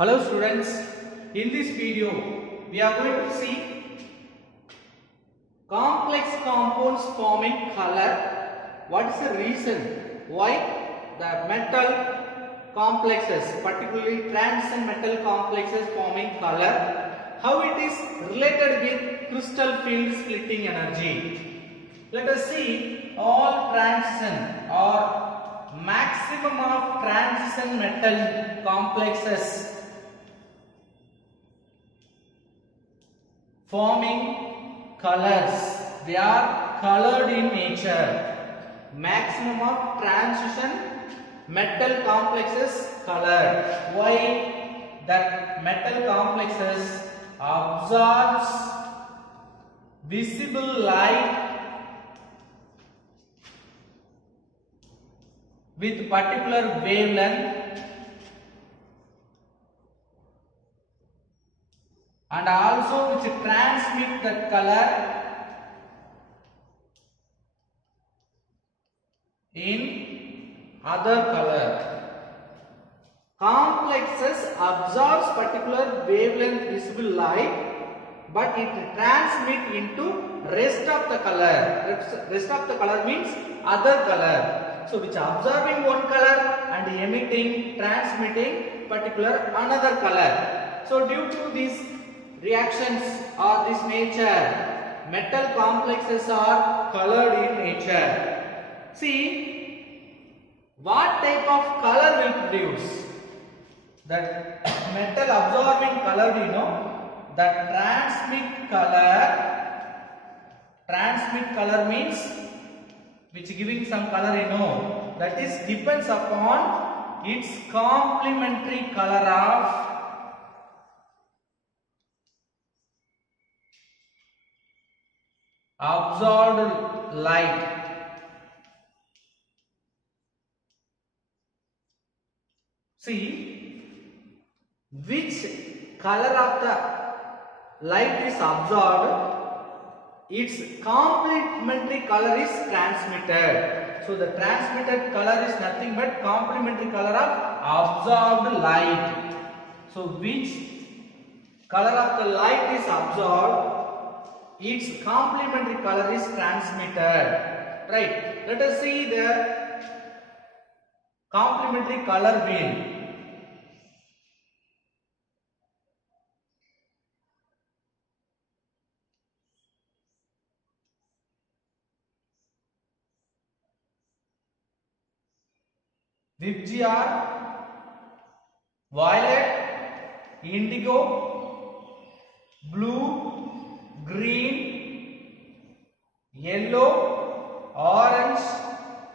Hello students, in this video we are going to see complex compounds forming color. What is the reason why the metal complexes, particularly transition metal complexes forming color, how it is related with crystal field splitting energy. Let us see all transition or maximum of transition metal complexes forming colors. They are colored in nature. Maximum of transition metal complexes colored. Why? That metal complexes absorbs visible light with particular wavelength and also which transmit the color in other color. Complexes absorbs particular wavelength visible light, but it transmit into rest of the color. Rest of the color means other color. So which absorbing one color and emitting, transmitting particular another color. So due to these reactions or this nature, metal complexes are colored in nature. See, what type of color will produce? That metal absorbing color, you know, that transmit color means which giving some color, you know, that is depends upon its complementary color of absorbed light. See, which color of the light is absorbed, its complementary color is transmitted. So the transmitted color is nothing but complementary color of absorbed light. So which color of the light is absorbed, its complementary color is transmitted. Right. Let us see the complementary color wheel. VIBGR, violet, indigo, blue, green, yellow, orange,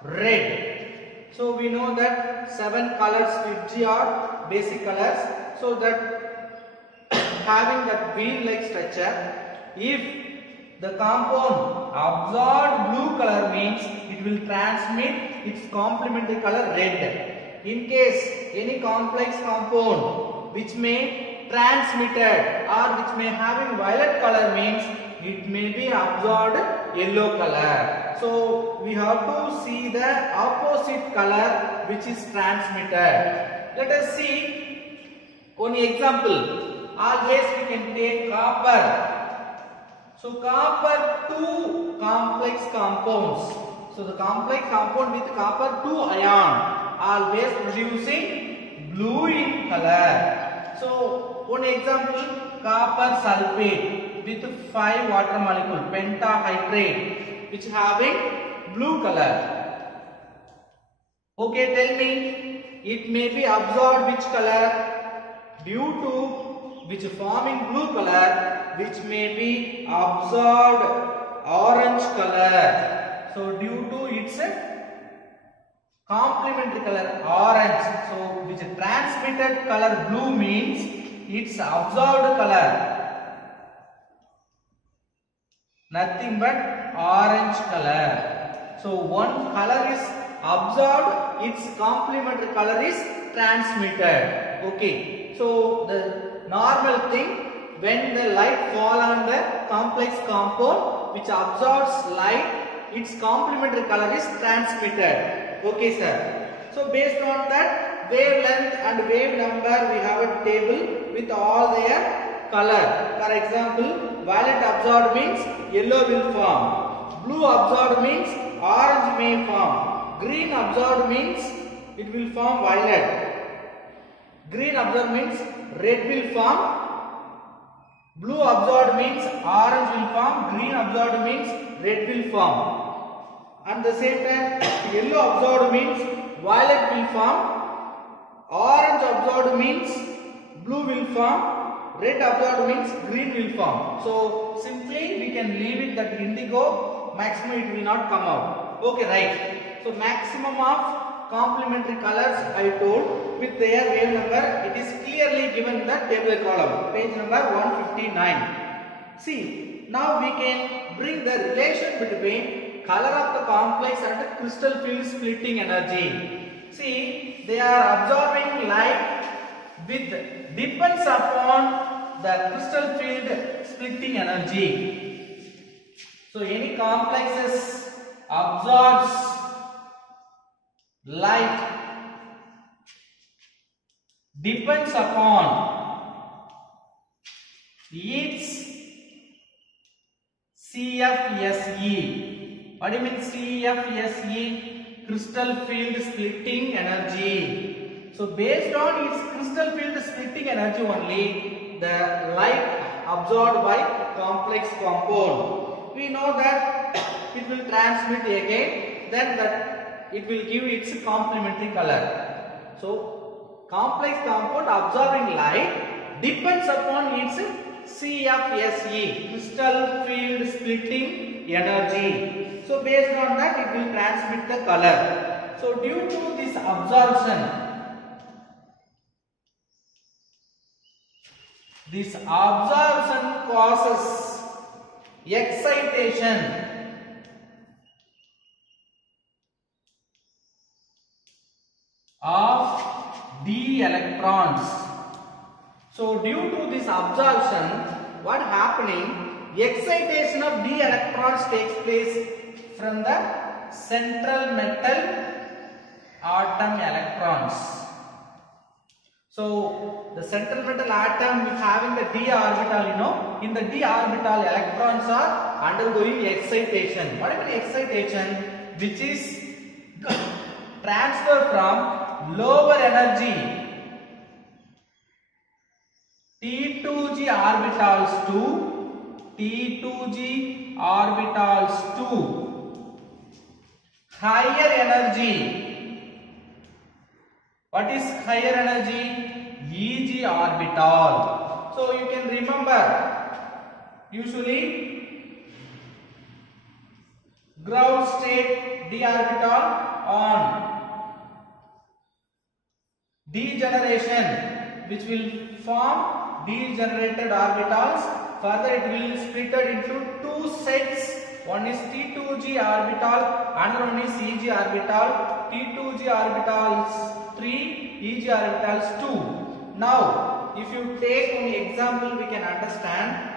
red. So we know that 7 colors VIBGR, basic colors. So that having that wheel like structure, if the compound absorbed blue color means it will transmit its complementary color red. In case any complex compound which may transmitted or which may having violet color means it may be absorbed yellow color. So we have to see the opposite color which is transmitted. Let us see one example. Always we can take copper. So copper 2 complex compounds. So the complex compound with copper 2 ion always producing blue in color. So one example, copper sulfate with 5 water molecule pentahydrate which having blue color. Okay, tell me, it may be absorbed which color? Due to which forming blue color, which may be absorbed orange color. So due to its complementary color orange, so which transmitted color blue means its absorbed color nothing but orange color. So one color is absorbed, its complementary color is transmitted. Okay, so the normal thing, when the light fall on the complex compound which absorbs light, its complementary color is transmitted. Okay, sir. So based on that, wavelength and wave number, we have a table with all their color. For example, violet absorbed means yellow will form. Blue absorbed means orange may form. Green absorbed means it will form violet. Green absorbed means red will form. Blue absorbed means orange will form. Green absorbed means red will form. At the same time, yellow absorbed means violet will form. Orange absorbed means blue will form. Red absorbed means green will form. So simply we can leave it that indigo, maximum it will not come out. Okay, right. So maximum of complementary colors I told with their wave number, it is clearly given in the table column, page number 159. See, now we can bring the relation between color of the complex and the crystal field splitting energy. See, they are absorbing light with depends upon the crystal field splitting energy. So any complexes absorbs light depends upon its CFSE. What do you mean CFSE? Crystal field splitting energy. So based on its crystal field splitting energy only, the light absorbed by complex compound. We know that it will transmit again, then that it will give its complementary color. So complex compound absorbing light depends upon its CFSE, crystal field splitting energy. So based on that it will transmit the color. So due to this absorption causes excitation of d electrons. So due to this absorption, what happening? Excitation of d electrons takes place from the central metal atom electrons. So the central metal atom is having the d orbital, you know, in the d orbital electrons are undergoing excitation. What is excitation? Which is transfer from lower energy T2g orbitals to higher energy. What is higher energy? Eg orbital. So you can remember, usually ground state d orbital on degeneration, which will form degenerated orbitals. Further it will split into two sets. One is T2g orbital, another one is Eg orbital. T2g orbitals 3, Eg orbitals 2. Now if you take an example, we can understand.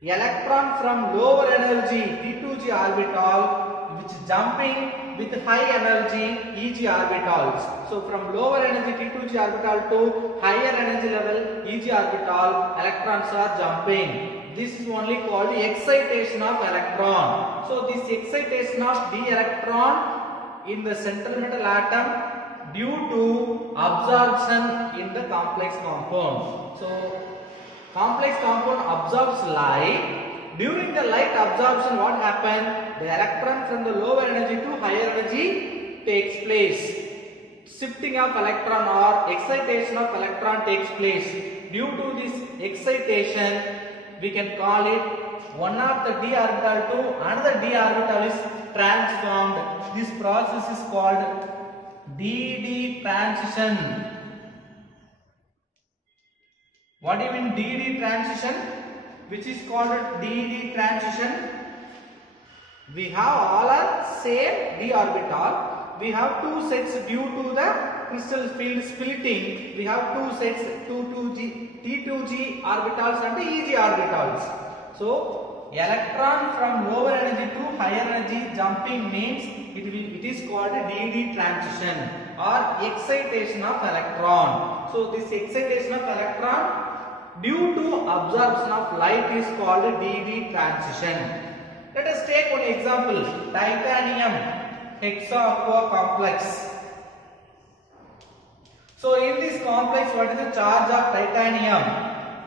Electron from lower energy T2g orbital which is jumping with high energy Eg orbitals. So from lower energy T2g orbital to higher energy level Eg orbital, electrons are jumping. This is only called excitation of electron. So this excitation of d electron in the central metal atom due to absorption in the complex compound. So complex compound absorbs light. During the light absorption, what happened? The electron from the lower energy to higher energy takes place. Shifting of electron or excitation of electron takes place. Due to this excitation, we can call it one of the d orbital to another d orbital is transformed. This process is called d-d transition. What do you mean d-d transition? Which is called d-d transition? We have all are same d orbital. We have two sets due to the crystal field splitting. We have two sets T2g orbitals and Eg orbitals. So electron from lower energy to higher energy jumping means it is called d-d transition or excitation of electron. So this excitation of electron due to absorption of light is called d-d transition. Let us take one example, titanium hexaqua complex. So in this complex, what is the charge of titanium?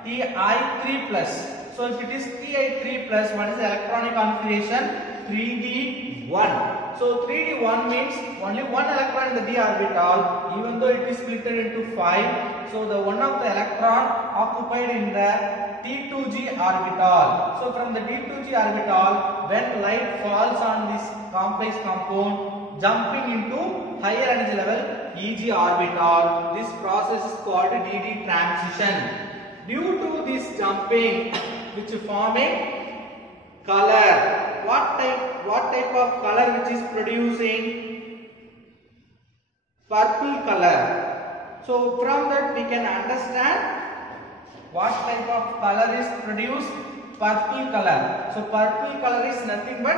Ti3 plus. So if it is Ti3 plus, what is the electronic configuration? 3d1. So 3d1 means only one electron in the d orbital, even though it is split into 5. So the one of the electron occupied in the d2g orbital. So from the d2g orbital, when light falls on this complex compound, jumping into higher energy level Eg orbital, this process is called d-d transition. Due to this jumping, which is forming color. What type of color which is producing? Purple color. So from that we can understand what type of color is produced? Purple color. So purple color is nothing but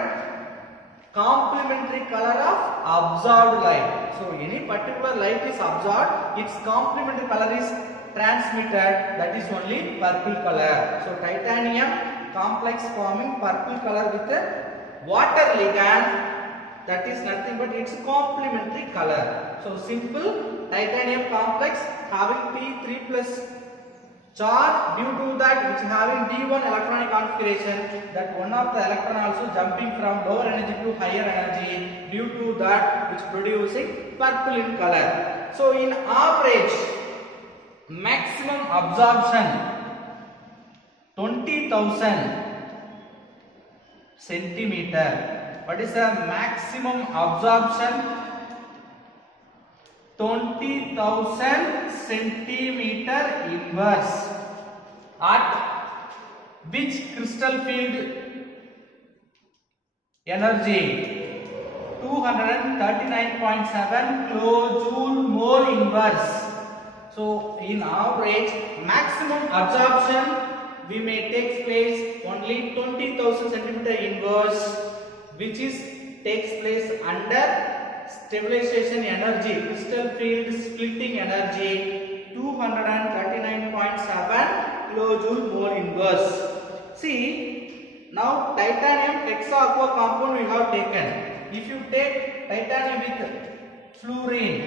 complementary color of absorbed light. So any particular light is absorbed, its complementary color is transmitted, that is only purple color. So titanium complex forming purple color with a water ligand, that is nothing but its complementary color. So simple titanium complex having P3 plus charge, due to that which having d1 electronic configuration, that one of the electron also jumping from lower energy to higher energy, due to that which producing purple in color. So in average maximum absorption 20,000 centimeter. What is the maximum absorption? 20,000 centimeter inverse. At which crystal field energy? 239.7 kilojoule mole inverse. So in average maximum absorption we may take place only 20,000 centimeter inverse, which is takes place under stabilization energy, crystal field splitting energy 239.7 kilojoule mole inverse. See, now titanium hexaqua compound we have taken. If you take titanium with fluorine,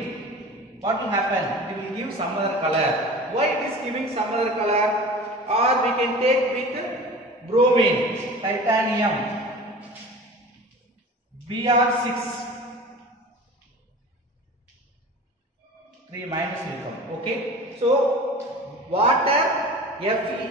what will happen? It will give some other color. Why it is giving some other color? Or we can take with bromine, titanium Br6, 3 minus will come. Okay. So water, Fe,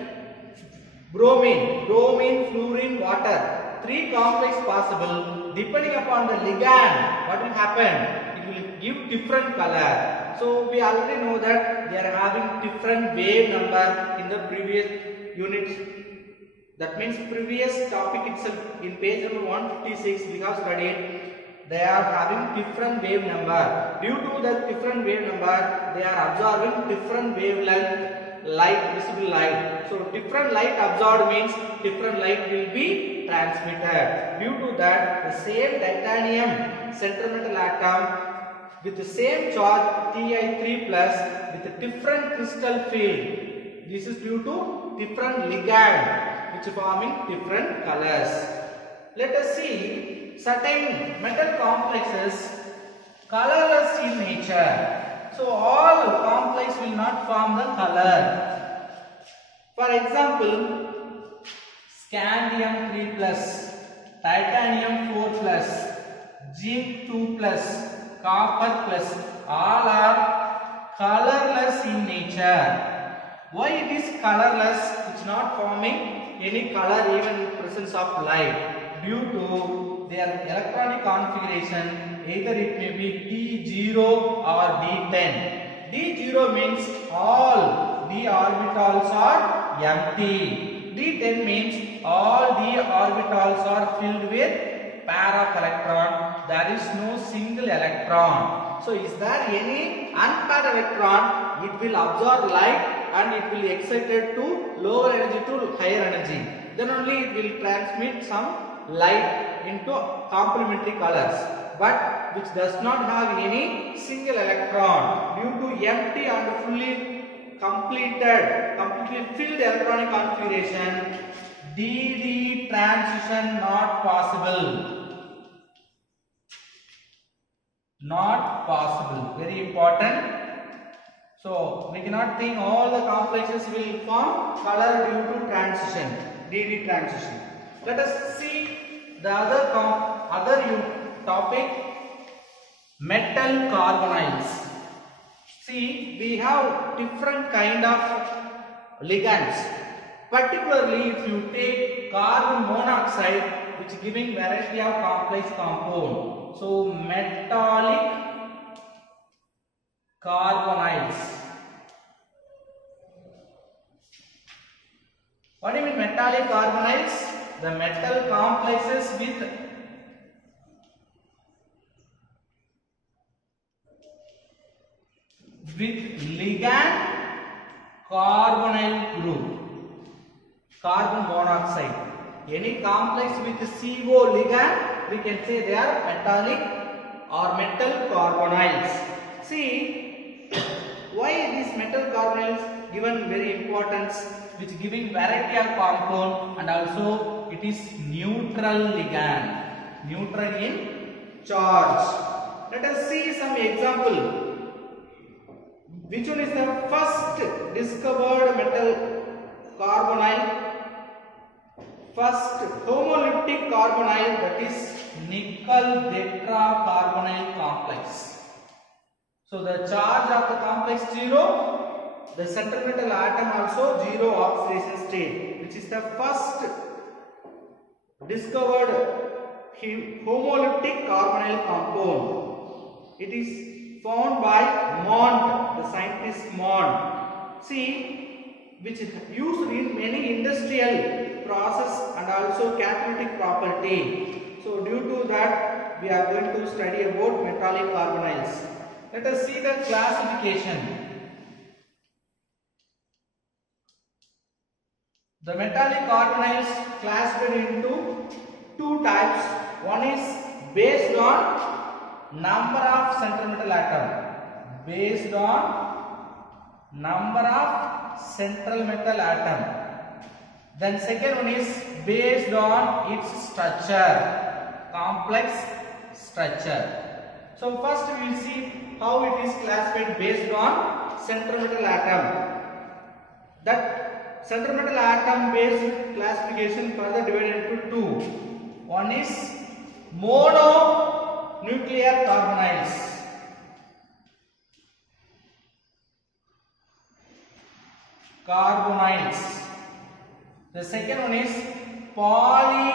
bromine, fluorine, water. 3 complex possible. Depending upon the ligand, what will happen? It will give different color. So we already know that they are having different wave number in the previous units. That means previous topic itself in page number 156 we have studied. They are having different wave number. Due to the different wave number, they are absorbing different wavelength light, visible light. So different light absorbed means different light will be transmitted. Due to that, the same titanium center metal atom with the same charge Ti3 plus with a different crystal field. This is due to different ligand which forming different colors. Let us see certain metal complexes colorless in nature. So all complex will not form the color. For example, scandium 3 plus, titanium 4 plus, zinc 2 plus, copper plus, all are colorless in nature. Why it is colorless? It's not forming any color even in presence of light, due to their electronic configuration. Either it may be D0 or D10. D0 means all d orbitals are empty. D10 means all d orbitals are filled with pair of electron. There is no single electron. So is there any unpaired electron? It will absorb light and it will be excited to lower energy to higher energy. Then only it will transmit some light into complementary colors. But which does not have any single electron. Due to empty and completely filled electronic configuration, DD transition not possible. Not possible. Very important. So we cannot think all the complexes will form color due to transition, DD transition. Let us see the other topic, metal carbonyls. See, we have different kind of ligands. Particularly if you take carbon monoxide, which giving variety of complex compound. So metallic carbonyls. What do you mean metallic carbonyls? The metal complexes with ligand carbonyl group, carbon monoxide. Any complex with CO ligand, we can say they are metallic or metal carbonyls. See, why these metal carbonyls given very importance, which giving variety of compound, and also it is neutral ligand, neutral in charge. Let us see some example. Which one is the first discovered metal carbonyl? First homolytic carbonyl, that is nickel tetracarbonyl complex. So the charge of the complex 0, the central metal atom also 0 oxidation state, which is the first discovered homolytic carbonyl compound. It is found by Mont, the scientist Mont. See, which is used in many industrial process and also catalytic property. So due to that, we are going to study about metallic carbonyls. Let us see the classification. The metallic carbonyls classified into two types. One is based on number of central metal atom. Based on number of central metal atom. Then second one is based on its structure, complex structure. So first we will see how it is classified based on central metal atom. That central metal atom based classification further divided into two. One is mononuclear carbonyls. The second one is polynuclear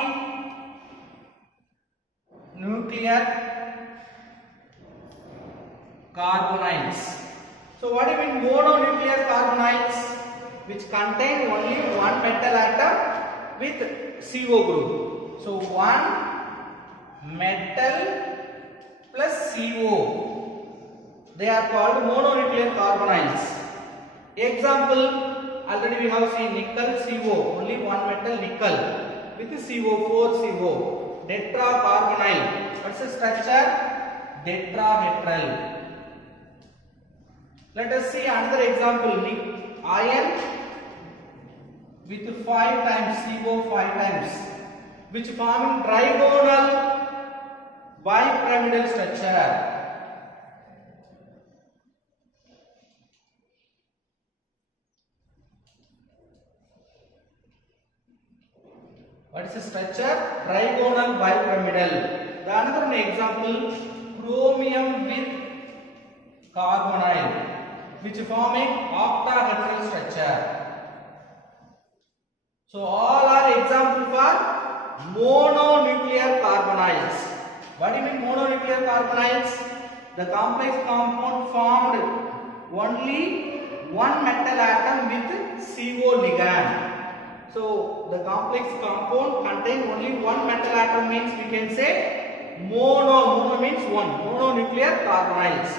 carbonyls. So what do you mean mononuclear carbonyls? Which contain only one metal atom with CO group. So one metal plus CO, they are called mononuclear carbonyls. Example, already we have seen nickel CO, only one metal nickel with CO, 4CO. Tetracarbonyl, what's the structure? Tetrahedral. Let us see another example, iron with 5 times CO, 5 times, which forming trigonal bipyramidal structure. What is the structure? Trigonal bipyramidal. The another example, chromium with carbonyl, which form an octahedral structure. So all are example for mononuclear carbonyls. What do you mean mononuclear carbonyls? The complex compound formed only one metal atom with CO ligand. So the complex compound contain only one metal atom means we can say mono means one, mononuclear carbonyls.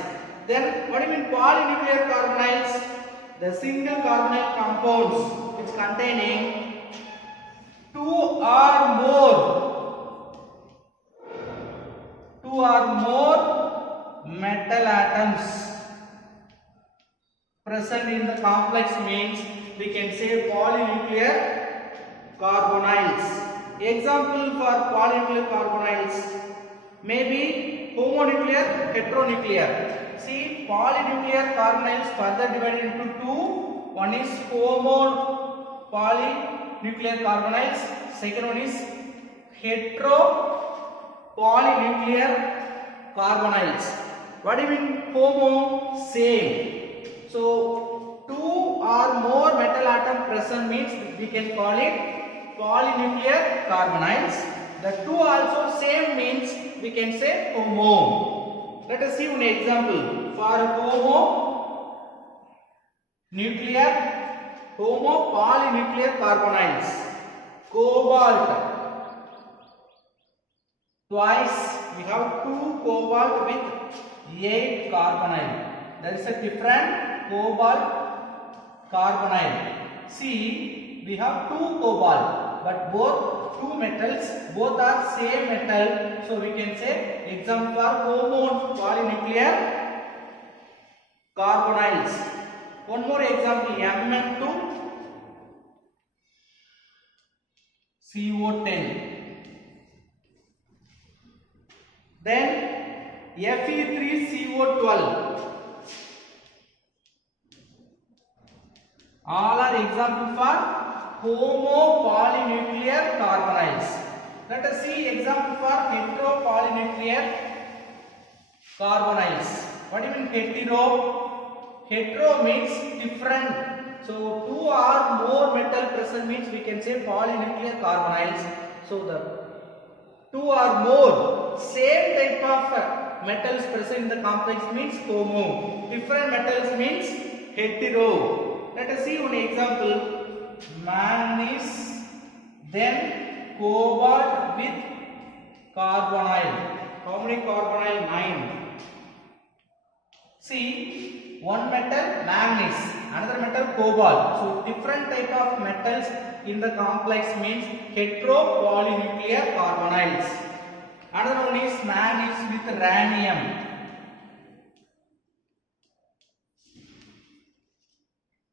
Then what do you mean polynuclear carbonyls? The single carbonyl compounds which containing two or two or more metal atoms present in the complex means we can say polynuclear carbonyls. Example for polynuclear carbonyls may be homonuclear, heteronuclear. See, polynuclear carbonyls further divided into two. One is homo polynuclear carbonyls, second one is hetero polynuclear carbonyls. What do you mean homo? Same. So two or more metal atom present means we can call it polynuclear carbonyls. The two also same means we can say homo. Let us see one example for homo polynuclear carbonyls. Cobalt. Twice we have 2 cobalt with 8 carbonyl. There is a different cobalt carbonyl. See, we have 2 cobalt, but both 2 metals, both are same metal. So we can say example for homo polynuclear carbonyls. One more example, Mn2 CO10. Then Fe3CO12. All are example for homo polynuclear carbonyls. Let us see example for hetero polynuclear carbonyls. What do you mean hetero? Hetero means different. So two or more metal present means we can say polynuclear carbonyls. So the two or more same type of metals present in the complex means homo. Different metals means hetero. Let us see one example. Manganese, then cobalt with carbonyl. How many carbonyl? 9. See, one metal manganese, another metal cobalt. So different type of metals in the complex means hetero polynuclear carbonyls. Another one is manganese with rhenium.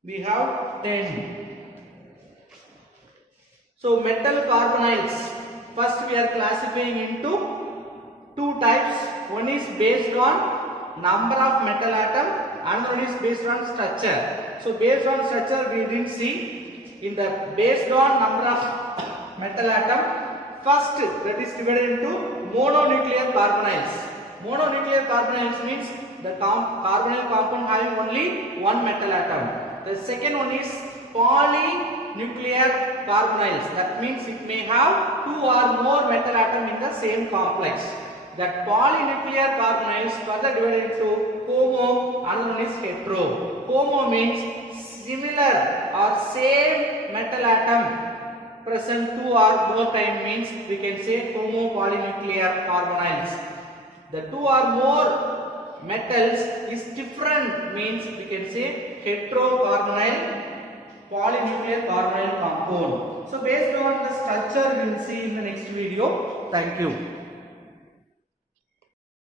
We have 10. So metal carbonyls, first we are classifying into two types. One is based on number of metal atom, another one is based on structure. So based on structure we didn't see. In the based on number of metal atom, first that is divided into mononuclear carbonyls. Mononuclear carbonyls means the carbonyl compound having only one metal atom. The second one is polynuclear carbonyls. That means it may have two or more metal atom in the same complex. That polynuclear carbonyls further divided into homo, another one is hetero. Homo means similar or same metal atom present two or more time means we can say homo polynuclear carbonyls. The two or more metals is different means we can say heterocarbonyl polynuclear carbonyl compound. So based on the structure we will see in the next video. Thank you.